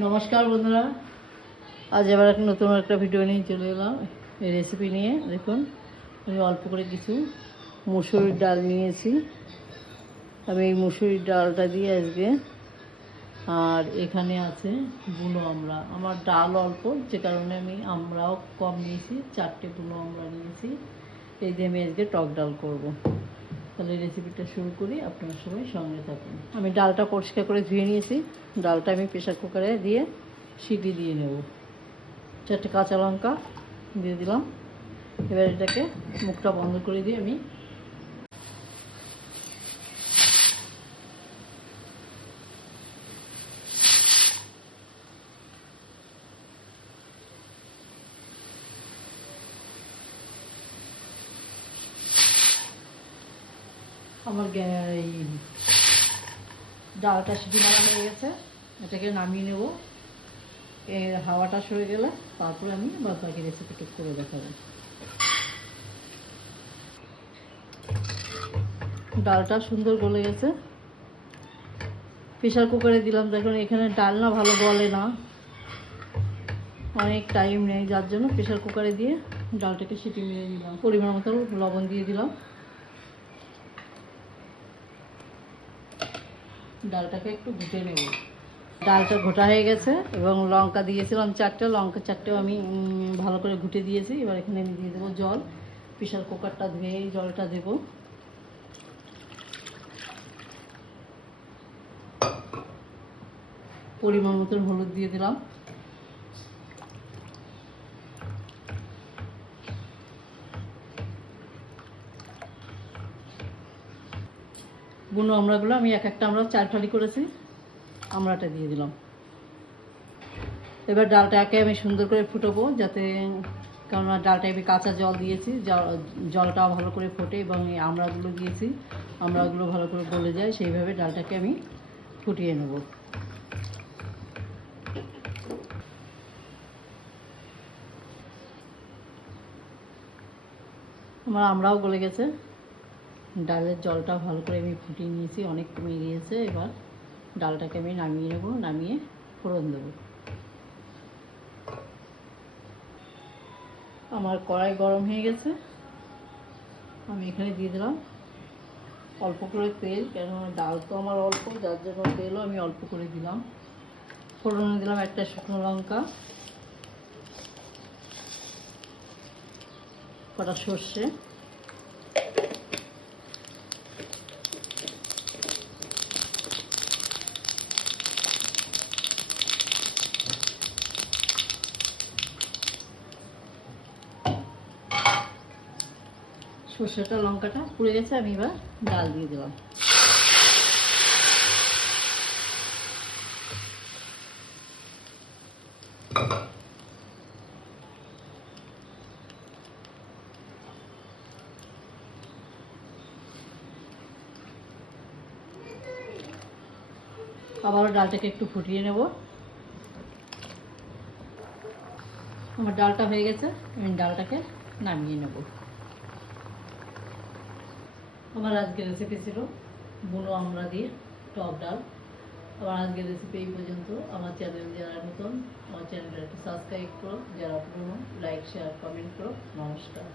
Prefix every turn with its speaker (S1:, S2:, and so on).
S1: নমস্কার বন্ধুরা। আজ আবার একটা নতুন একটা ভিডিও নিয়ে চলে এলাম। এই রেসিপি নিয়ে, দেখুন, আমি অল্প করে কিছু মুসুরির ডাল নিয়েছি। আমি এই মুসুরির ডালটা দিয়ে আজকে, আর এখানে আছে বুনো আমড়া। আমার ডাল অল্প, যে কারণে আমি আমড়াও কম নিয়েছি, চারটে বুনো আমড়া নিয়েছি। এই দিয়ে আমি আজকে টক ডাল করব। তাহলে রেসিপিটা শুরু করি, আপনার সবাই সঙ্গে থাকুন। আমি ডালটা পরিষ্কার করে ধুয়ে নিয়েছি। ডালটা আমি প্রেশার কুকারে দিয়ে সিটি দিয়ে নেব। চারটে কাঁচা লঙ্কা দিয়ে দিলাম। এবার এটাকে মুখটা বন্ধ করে দিয়ে আমি আমার ডালটা সিটি হয়ে গেছে। এটাকে নামিয়ে নেব। এর হাওয়াটা সরে গেলে তারপরে আমি বাদ বাকি রেসিপিটা করে দেখাবো। ডালটা সুন্দর গলে গেছে। প্রেশার কুকারে দিলাম। দেখুন, এখানে ডাল না ভালো গলে না। অনেক টাইম নেই, যার জন্য প্রেশার কুকারে দিয়ে ডালটাকে সিটি মেরে দিলাম পরিমাণ মতো লবণ দিয়ে দিলাম। ডালটাকে একটু ঘুটে নেব। ডালটা ঘোটা হয়ে গেছে এবং লঙ্কা দিয়েছিলাম চারটে, লঙ্কা চারটেও আমি ভালো করে ঘুটে দিয়েছি। এবার এখানে আমি দিয়ে দেবো জল। প্রেশার কুকারটা ধুয়ে জলটা দেব। পরিমাণ মতন হলুদ দিয়ে দিলাম। বুনো আমড়াগুলো আমি এক একটা আমরা চার ফালি করেছি আমড়াটা দিয়ে দিলাম। এবার ডালটাকে আমি সুন্দর করে ফুটাবো, যাতে কেননা ডালটা আমি কাঁচা জল দিয়েছি, জল- জলটা ভালো করে ফোটে এবং এই আমড়াগুলো দিয়েছি আমড়াগুলো ভালো করে গলে যায়, সেইভাবে ডালটাকে আমি ফুটিয়ে নেব। আমার আমরাও গলে গেছে। ডালের জলটা ভালো করে আমি ফুটিয়ে নিয়েছি, অনেক কমে গিয়েছে। এবার ডালটাকে আমি নামিয়ে নেব, নামিয়ে ফোড়ন দেবো। আমার কড়াই গরম হয়ে গেছে। আমি এখানে দিয়ে দিলাম অল্প করে তেল, কেননা ডাল তো আমার অল্প, যার জন্য তেলও আমি অল্প করে দিলাম। ফোড়নে দিলাম একটা শুকনো লঙ্কা, কটা সর্ষে সর্ষেটা লঙ্কাটা পুড়ে গেছে, আমি এবার ডাল দিয়ে দিলাম। আবারও ডালটাকে একটু ফুটিয়ে নেব। আমার ডালটা হয়ে গেছে, আমি ডালটাকে নামিয়ে নেব। আমার আজকের রেসিপি ছিল বুনো আমরা দিয়ে টক ডাল। আমার আজকের রেসিপি এই পর্যন্ত। আমার চ্যানেল যারা নতুন, আমার চ্যানেলটা একটু সাবস্ক্রাইব করো, যারা পুরনো লাইক শেয়ার কমেন্ট করো। নমস্কার।